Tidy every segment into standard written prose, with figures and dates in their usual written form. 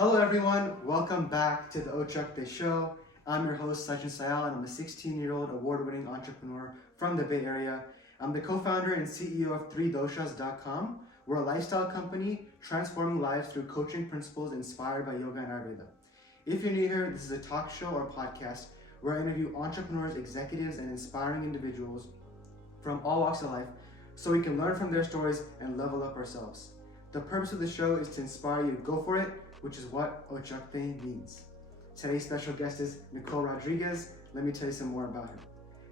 Hello everyone, welcome back to the Ochakde show. I'm your host Sachin Syal and I'm a 16-year-old award-winning entrepreneur from the Bay Area. I'm the co-founder and CEO of 3doshas.com. We're a lifestyle company transforming lives through coaching principles inspired by yoga and Ayurveda. If you're new here, this is a talk show or podcast where I interview entrepreneurs, executives, and inspiring individuals from all walks of life so we can learn from their stories and level up ourselves. The purpose of the show is to inspire you to go for it, which is what Ochakde means. Today's special guest is Nicole Rodrigues. Let me tell you some more about her.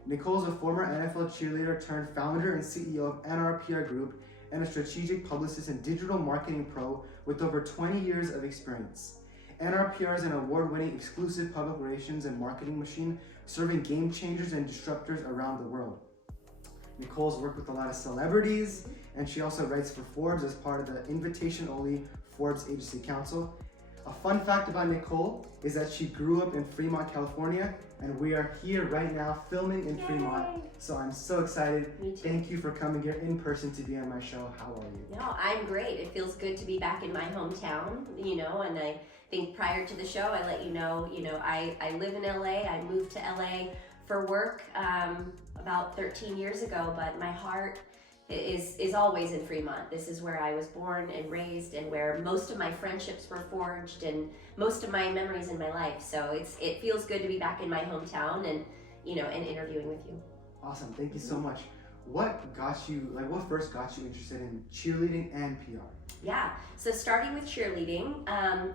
Nicole is a former NFL cheerleader turned founder and CEO of NRPR Group and a strategic publicist and digital marketing pro with over 20 years of experience. NRPR is an award-winning exclusive public relations and marketing machine serving game changers and disruptors around the world. Nicole's worked with a lot of celebrities, and she also writes for Forbes as part of the invitation-only Forbes Agency Council. A fun fact about Nicole is that she grew up in Fremont, California, and we are here right now filming in Fremont. So I'm so excited. Me too. Thank you for coming here in person to be on my show. How are you? No, I'm great. It feels good to be back in my hometown, and I think prior to the show, I let you know, I live in LA. I moved to LA for work about 13 years ago, but my heart is always in Fremont. This is where I was born and raised and where most of my friendships were forged and most of my memories in my life. So it feels good to be back in my hometown and interviewing with you. Awesome. Thank you so much. What first got you interested in cheerleading and PR? Yeah, so starting with cheerleading,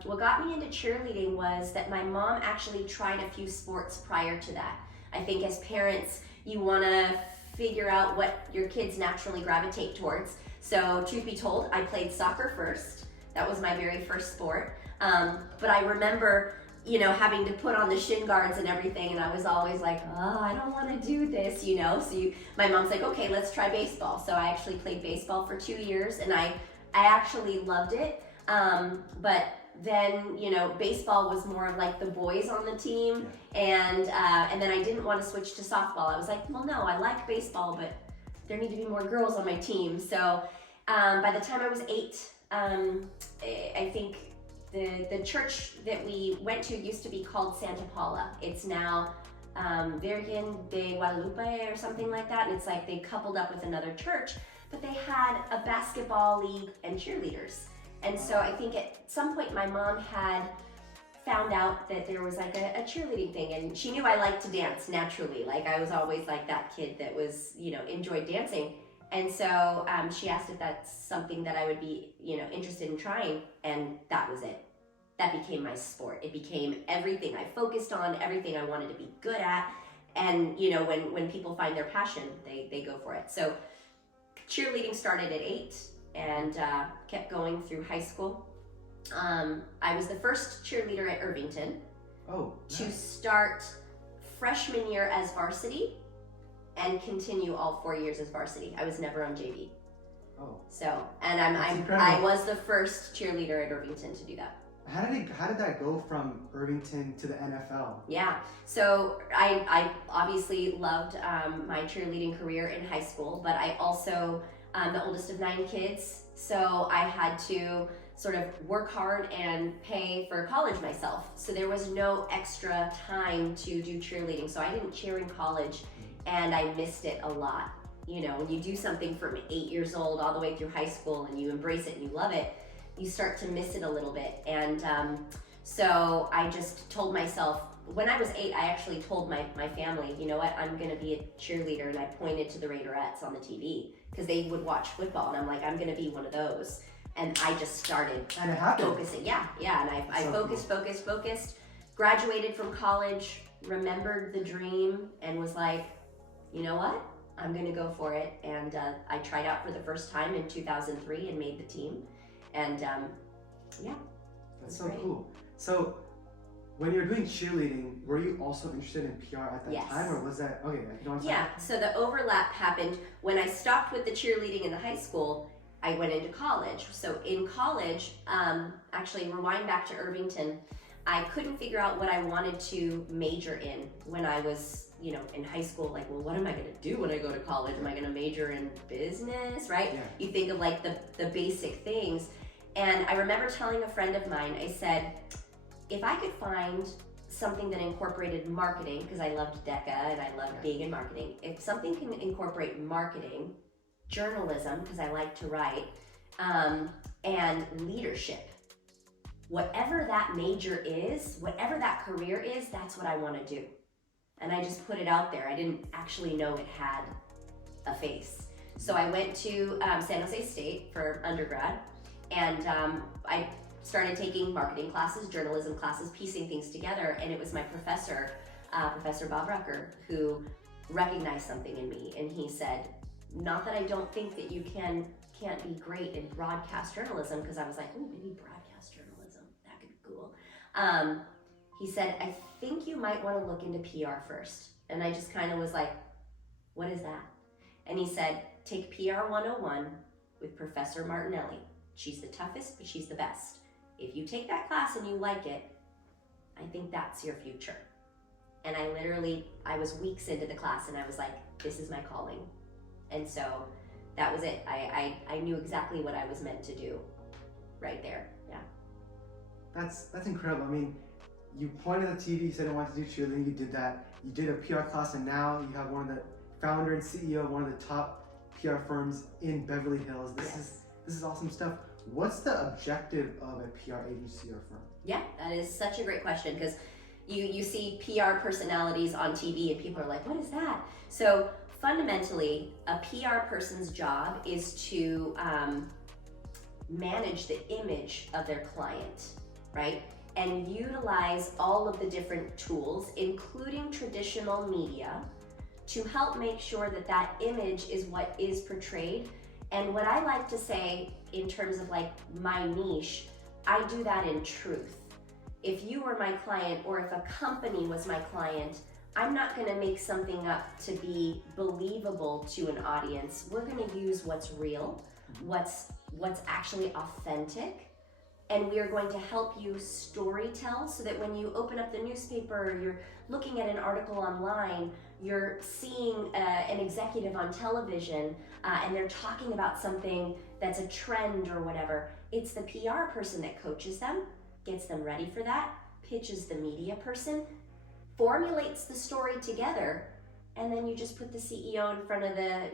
what got me into cheerleading was that my mom actually tried a few sports prior to that. I think as parents, you want to figure out what your kids naturally gravitate towards. So truth be told, I played soccer first. That was my very first sport. But I remember, having to put on the shin guards and everything, and I was always like, oh, I don't want to do this, So my mom's like, okay, let's try baseball. So I actually played baseball for 2 years, and I actually loved it. But then, baseball was more of like the boys on the team, and then I didn't want to switch to softball. I was like, well, no, I like baseball, but there need to be more girls on my team. So by the time I was 8, I think the church that we went to used to be called Santa Paula. It's now Virgen de Guadalupe or something like that, and it's like they coupled up with another church, but they had a basketball league and cheerleaders. And so I think at some point my mom had found out that there was like a cheerleading thing, and she knew I liked to dance naturally. Like I was always like that kid that was, enjoyed dancing. And so she asked if that's something that I would be, interested in trying, and that was it. That became my sport. It became everything I focused on, everything I wanted to be good at. And, when people find their passion, they go for it. So cheerleading started at 8. And kept going through high school. I was the first cheerleader at Irvington to start freshman year as varsity and continue all 4 years as varsity. I was never on JV. Oh. So, and I was the first cheerleader at Irvington to do that. How did that go from Irvington to the NFL? Yeah, so I obviously loved my cheerleading career in high school, but I also the oldest of 9 kids, so I had to sort of work hard and pay for college myself. So there was no extra time to do cheerleading, so I didn't cheer in college, and I missed it a lot. When you do something from 8 years old all the way through high school and you embrace it and you love it, you start to miss it a little bit. And so I just told myself, when I was 8, I actually told my family, you know what, I'm gonna be a cheerleader, and I pointed to the Raiderettes on the TV because they would watch football, and I'm like, I'm gonna be one of those. And I just started focusing. Yeah, and I focused, graduated from college, remembered the dream, and was like, you know what, I'm gonna go for it. And I tried out for the first time in 2003 and made the team. And that's so cool. So when you're doing cheerleading, were you also interested in PR at that time, or was that okay? Yeah. So the overlap happened when I stopped with the cheerleading in the high school. I went into college. So in college, actually rewind back to Irvington, I couldn't figure out what I wanted to major in when I was, in high school. Like, well, what am I going to do when I go to college? Am I going to major in business, right? Yeah. You think of like the basic things. And I remember telling a friend of mine, I said, if I could find something that incorporated marketing, because I loved DECA and I loved being in marketing, if something can incorporate marketing, journalism, because I like to write, and leadership, whatever that major is, whatever that career is, that's what I want to do. And I just put it out there. I didn't actually know it had a face. So I went to San Jose State for undergrad, and I started taking marketing classes, journalism classes, piecing things together, and it was my professor, Professor Bob Rucker, who recognized something in me, and he said, not that I don't think that you can't be great in broadcast journalism, because I was like, oh, maybe broadcast journalism, that could be cool. He said, I think you might want to look into PR first. And I just kind of was like, what is that? And he said, take PR 101 with Professor Martinelli. She's the toughest, but she's the best. If you take that class and you like it, I think that's your future. And I was weeks into the class and I was like, this is my calling. And so that was it. I knew exactly what I was meant to do right there. Yeah. That's incredible. I mean, you pointed at the TV, you said I wanted to do cheerleading, you did that. You did a PR class, and now you have one of the founder and CEO of one of the top PR firms in Beverly Hills. This is awesome stuff. What's the objective of a PR agency or firm? Yeah, that is such a great question, because you see PR personalities on TV and people are like, what is that? So fundamentally, a PR person's job is to manage the image of their client, right? And utilize all of the different tools, including traditional media, to help make sure that that image is what is portrayed. And what I like to say in terms of like my niche, I do that in truth. If you were my client, or if a company was my client, I'm not gonna make something up to be believable to an audience. We're gonna use what's real, what's actually authentic, and we are going to help you storytell so that when you open up the newspaper or you're looking at an article online, you're seeing an executive on television and they're talking about something that's a trend or whatever. It's the PR person that coaches them, gets them ready for that, pitches the media person, formulates the story together, and then you just put the CEO in front of the,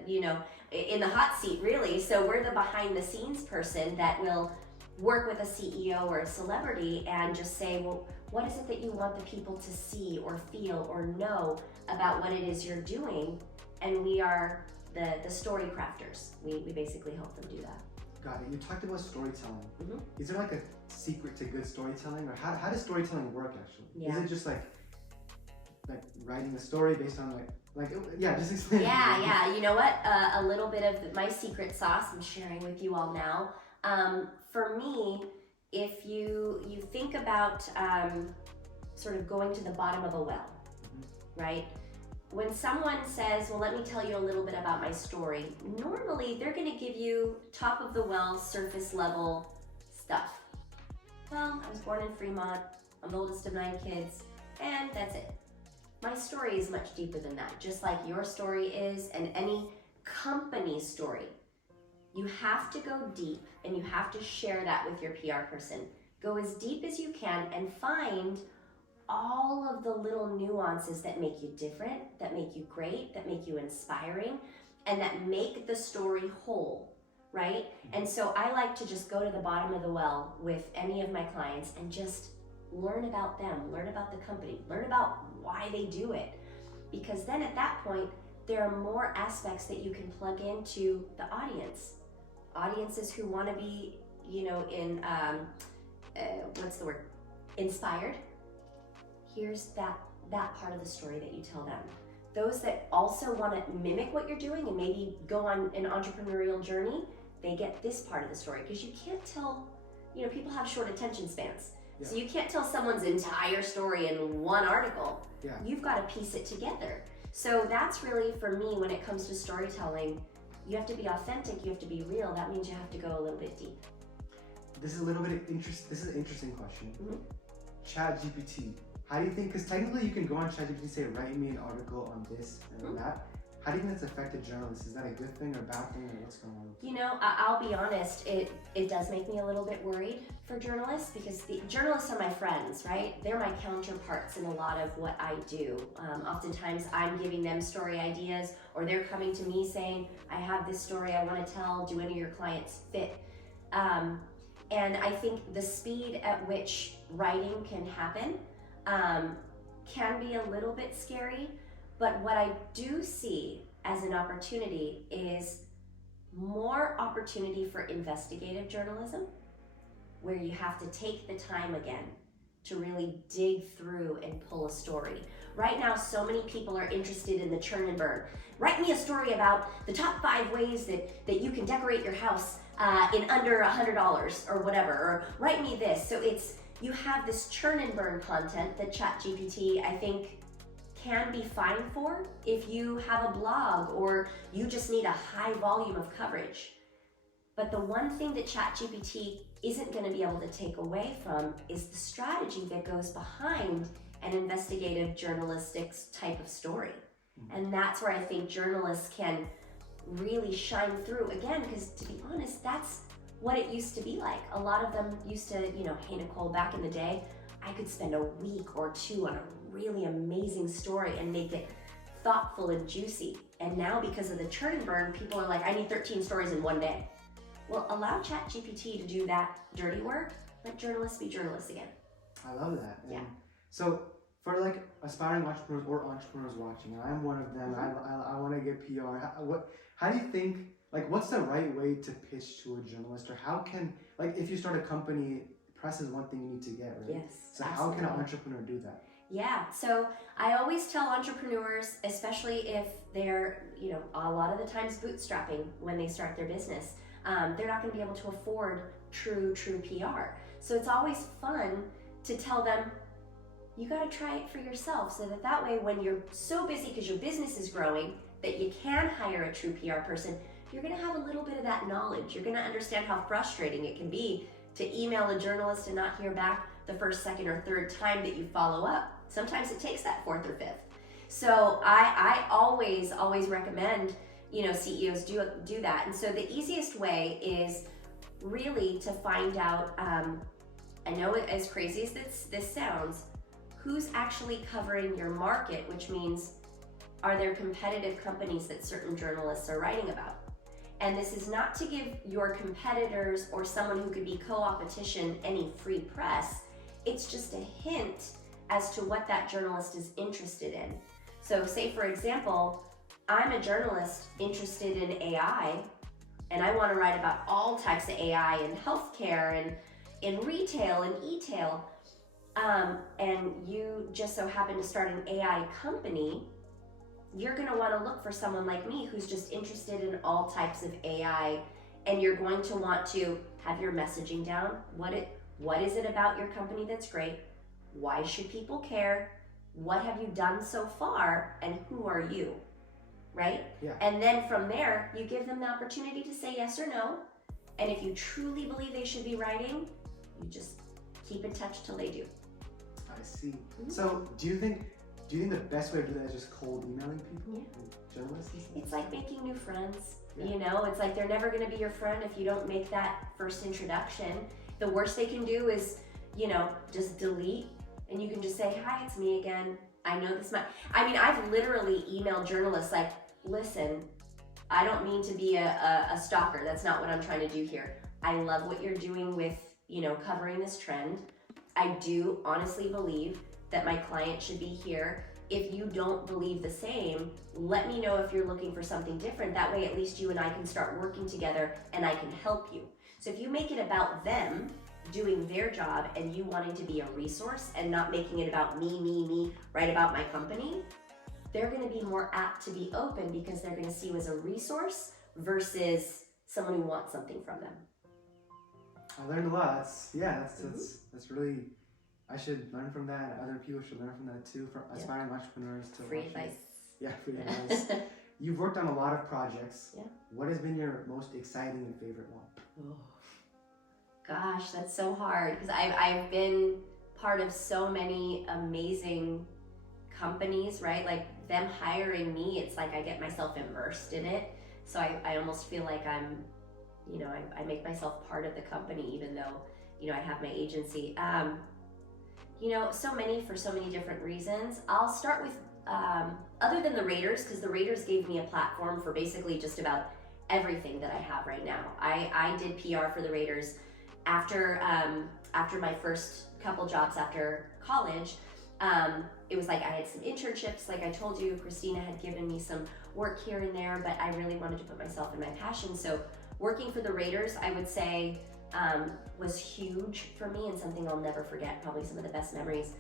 in the hot seat really. So we're the behind the scenes person that will work with a CEO or a celebrity and just say, well, what is it that you want the people to see or feel or know about what it is you're doing? And we are the story crafters. We basically help them do that. Got it. You talked about storytelling. Mm-hmm. Is there like a secret to good storytelling, or how does storytelling work actually? Yeah. Is it just like writing a story based on just explain. Yeah. You know what? A little bit of my secret sauce I'm sharing with you all now. For me, if you think about sort of going to the bottom of a well, right? When someone says, well, let me tell you a little bit about my story, normally they're going to give you top of the well, surface level stuff. Well, I was born in Fremont, I'm the oldest of 9 kids, and that's it. My story is much deeper than that, just like your story is, and any company's story. You have to go deep, and you have to share that with your PR person. Go as deep as you can and find all of the little nuances that make you different, that make you great, that make you inspiring, and that make the story whole, right? And so I like to just go to the bottom of the well with any of my clients and just learn about them, learn about the company, learn about why they do it. Because then at that point, there are more aspects that you can plug into the audience. Audiences who want to be, inspired. Here's that part of the story that you tell them. Those that also want to mimic what you're doing and maybe go on an entrepreneurial journey, they get this part of the story, because you can't tell, people have short attention spans. Yeah. So you can't tell someone's entire story in one article. Yeah. You've got to piece it together. So that's really, for me, when it comes to storytelling, you have to be authentic, you have to be real. That means you have to go a little bit deep. This is an interesting question. Mm-hmm. ChatGPT. How do you think, because technically you can go on ChatGPT and say, write me an article on this and that. how do you think that's affected journalists? Is that a good thing or bad thing, or what's going on? You know, I'll be honest, it does make me a little bit worried for journalists, because the journalists are my friends, right? They're my counterparts in a lot of what I do. Oftentimes I'm giving them story ideas, or they're coming to me saying, I have this story I want to tell, do any of your clients fit? And I think the speed at which writing can happen can be a little bit scary, but what I do see as an opportunity is more opportunity for investigative journalism, where you have to take the time again to really dig through and pull a story. Right now, so many people are interested in the churn and burn. Write me a story about the top 5 ways that you can decorate your house in under $100 or whatever, or write me this. So you have this churn and burn content that ChatGPT, I think, can be fine for if you have a blog or you just need a high volume of coverage. But the one thing that ChatGPT isn't going to be able to take away from is the strategy that goes behind an investigative journalistic type of story. And that's where I think journalists can really shine through again, because to be honest, that's what it used to be like. A lot of them used to, hey Nicole, back in the day, I could spend a week or 2 on a really amazing story and make it thoughtful and juicy. And now, because of the churn and burn, people are like, I need 13 stories in one day. Well, allow ChatGPT to do that dirty work. Let journalists be journalists again. I love that. Yeah. So for like aspiring entrepreneurs or entrepreneurs watching, and I'm one of them, I want to get PR. How do you think, like, what's the right way to pitch to a journalist, or how can, like, if you start a company, press is one thing you need to get, right? Yes. So absolutely. How can an entrepreneur do that? Yeah, so I always tell entrepreneurs, especially if they're, a lot of the times bootstrapping when they start their business, they're not going to be able to afford true PR. So it's always fun to tell them, you got to try it for yourself, so that way when you're so busy because your business is growing that you can hire a true PR person, you're going to have a little bit of that knowledge. You're going to understand how frustrating it can be to email a journalist and not hear back the first, second, or third time that you follow up. Sometimes it takes that 4th or 5th. So I always recommend, CEOs do that. And so the easiest way is really to find out, I know as crazy as this sounds, who's actually covering your market, which means, are there competitive companies that certain journalists are writing about? And this is not to give your competitors or someone who could be co-opetition any free press. It's just a hint as to what that journalist is interested in. So say, for example, I'm a journalist interested in AI, and I want to write about all types of AI in healthcare and in retail and e-tail, and you just so happen to start an AI company, you're going to want to look for someone like me who's just interested in all types of AI, and you're going to want to have your messaging down. What is it about your company that's great? Why should people care? What have you done so far? And who are you? Right? Yeah. And then from there, you give them the opportunity to say yes or no. And if you truly believe they should be writing, you just keep in touch till they do. I see. So do you think the best way to do that is just cold emailing people? Yeah. Journalists? It's like making new friends. Yeah. It's like they're never going to be your friend if you don't make that first introduction. The worst they can do is, just delete, and you can just say, hi, it's me again. I know this might, I've literally emailed journalists like, listen, I don't mean to be a stalker. That's not what I'm trying to do here. I love what you're doing with, covering this trend. I do honestly believe that my client should be here. If you don't believe the same, let me know if you're looking for something different. That way, at least you and I can start working together and I can help you. So if you make it about them doing their job and you wanting to be a resource and not making it about me, right, about my company, they're going to be more apt to be open because they're going to see you as a resource versus someone who wants something from them. I learned a lot. That's really, I should learn from that. Other people should learn from that too, for aspiring entrepreneurs to free advice. Yeah, free advice. You've worked on a lot of projects. Yeah. What has been your most exciting and favorite one? Oh. Gosh, that's so hard because I've been part of so many amazing companies, right? Like them hiring me, it's like I get myself immersed in it. So I almost feel like I'm, I make myself part of the company, even though, I have my agency. For so many different reasons. I'll start with, other than the Raiders, because the Raiders gave me a platform for basically just about everything that I have right now. I did PR for the Raiders after my first couple jobs after college. It was like I had some internships, like I told you. Christina had given me some work here and there, but I really wanted to put myself in my passion. So working for the Raiders, I would say, was huge for me and something I'll never forget, probably some of the best memories.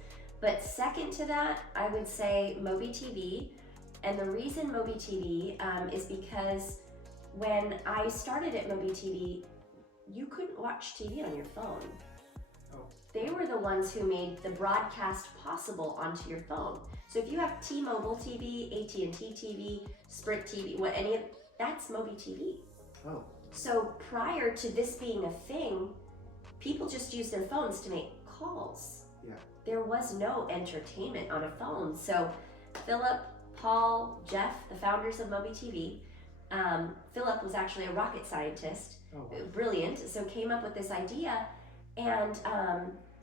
But second to that, I would say Moby TV. And the reason Moby TV is because when I started at Moby TV, you couldn't watch TV on your phone. Oh. They were the ones who made the broadcast possible onto your phone. So if you have T-Mobile TV, AT&T TV, Sprint TV, that's Moby TV. Oh. So prior to this being a thing, people just used their phones to make calls. Yeah. There was no entertainment on a phone. So Philip, Paul, Jeff, the founders of Moby TV, Philip was actually a rocket scientist, brilliant, so came up with this idea. And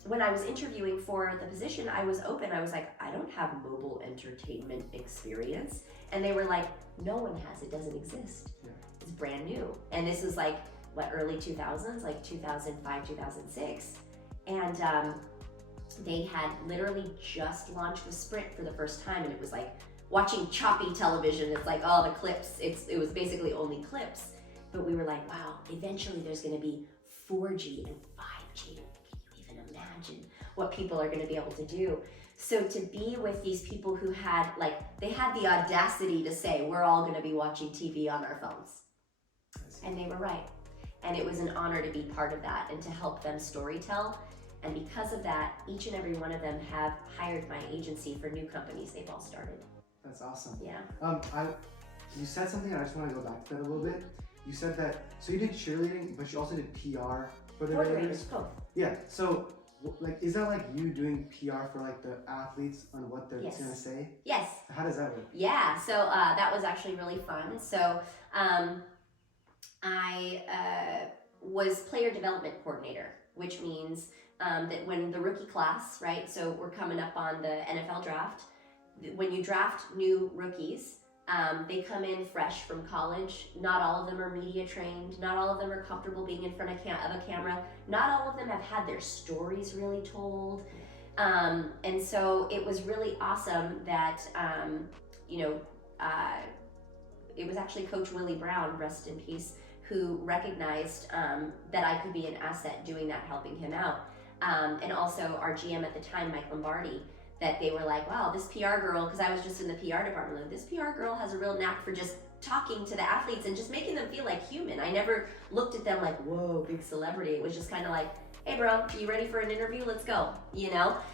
when I was interviewing for the position, I was open. I was like, I don't have mobile entertainment experience. And they were like, no one has, it doesn't exist. Yeah. It's brand new. And this is like, early 2000s, like 2005, 2006. And they had literally just launched with Sprint for the first time. And it was like watching choppy television. It's like, the clips, it was basically only clips. But we were like, wow, eventually there's gonna be 4G and 5G. Can you even imagine what people are gonna be able to do? So to be with these people who had, they had the audacity to say, we're all gonna be watching TV on our phones. And they were right. And it was an honor to be part of that and to help them storytell. And because of that, each and every one of them have hired my agency for new companies they've all started. That's awesome. Yeah. You said something, and I just want to go back to that a little bit. You said that, so you did cheerleading, but you also did PR for the Raiders? Both. Yeah, so, is that like you doing PR for like the athletes on what they're Yes. gonna say? Yes. How does that work? Yeah, so that was actually really fun. So I was player development coordinator, which means that when the rookie class, right, so we're coming up on the NFL draft, when you draft new rookies, they come in fresh from college. Not all of them are media trained. Not all of them are comfortable being in front of a camera. Not all of them have had their stories really told. And so it was really awesome that, it was actually Coach Willie Brown, rest in peace, who recognized that I could be an asset doing that, helping him out. And also our GM at the time, Mike Lombardi, that they were like, wow, this PR girl, because I was just in the PR department, like, this PR girl has a real knack for just talking to the athletes and just making them feel like human. I never looked at them like, whoa, big celebrity. It was just kind of like, hey bro, are you ready for an interview? Let's go,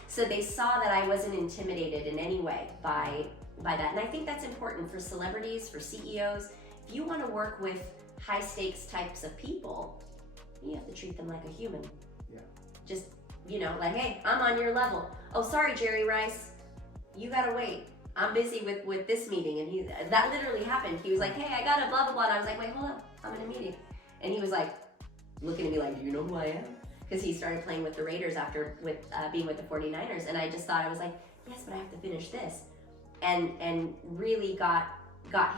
So they saw that I wasn't intimidated in any way by that. And I think that's important for celebrities, for CEOs. If you want to work with high stakes types of people, you have to treat them like a human. Yeah. Just, like, hey, I'm on your level. Oh, sorry, Jerry Rice, you gotta wait. I'm busy with this meeting. And that literally happened. He was like, hey, I got a blah, blah, blah. And I was like, wait, hold up, I'm in a meeting. And he was like, looking at me like, do you know who I am? Because he started playing with the Raiders after being with the 49ers. And I just thought, I was like, yes, but I have to finish this. And really got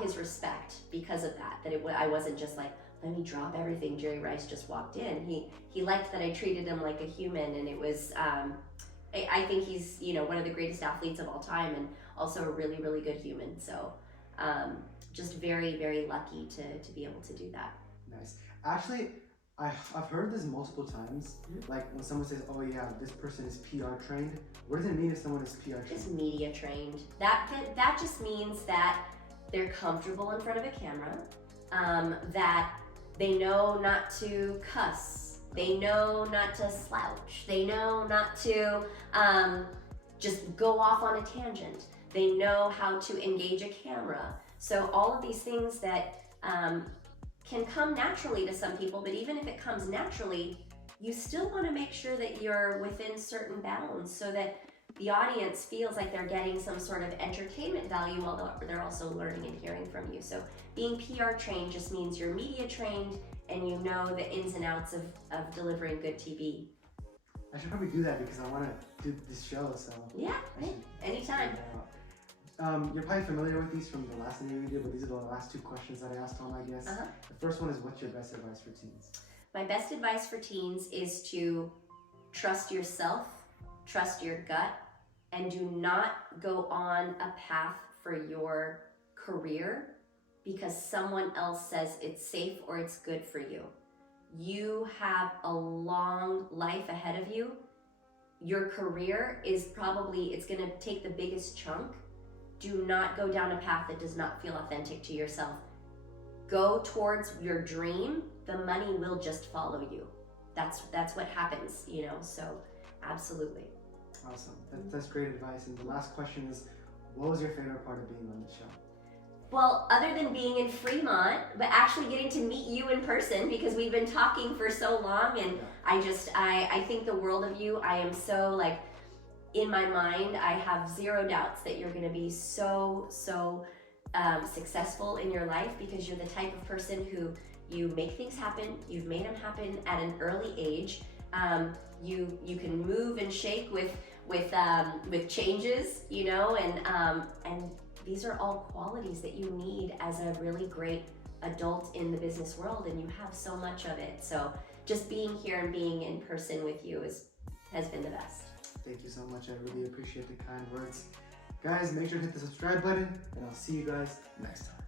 his respect because of that. I wasn't just like, let me drop everything. Jerry Rice just walked in. He liked that I treated him like a human, and it was, I think he's, one of the greatest athletes of all time, and also a really, really good human. So just very, very lucky to be able to do that. Nice. Actually, I've heard this multiple times. Mm-hmm. Like when someone says, oh yeah, this person is PR trained. What does it mean if someone is PR trained? Just media trained. That just means that they're comfortable in front of a camera, that they know not to cuss, they know not to slouch, they know not to just go off on a tangent, they know how to engage a camera. So all of these things that can come naturally to some people, but even if it comes naturally, you still want to make sure that you're within certain bounds so that the audience feels like they're getting some sort of entertainment value while they're also learning and hearing from you. So being PR trained just means you're media trained and you know the ins and outs of delivering good TV. I should probably do that because I want to do this show, so. Yeah, anytime. You're probably familiar with these from the last interview we did, but these are the last two questions that I asked all my guests. The first one is, what's your best advice for teens? My best advice for teens is to trust yourself, trust your gut, and do not go on a path for your career because someone else says it's safe or it's good for you. You have a long life ahead of you. Your career is it's gonna take the biggest chunk. Do not go down a path that does not feel authentic to yourself. Go towards your dream. The money will just follow you. That's what happens, so absolutely. Awesome. That's great advice. And the last question is, what was your favorite part of being on the show? Well, other than being in Fremont, but actually getting to meet you in person because we've been talking for so long, and I think the world of you. I am so in my mind, I have zero doubts that you're going to be so successful in your life because you're the type of person who you make things happen. You've made them happen at an early age. You can move and shake with changes, and these are all qualities that you need as a really great adult in the business world, and you have so much of it. So just being here and being in person with you has been the best. Thank you so much. I really appreciate the kind words. Guys, make sure to hit the subscribe button, and I'll see you guys next time.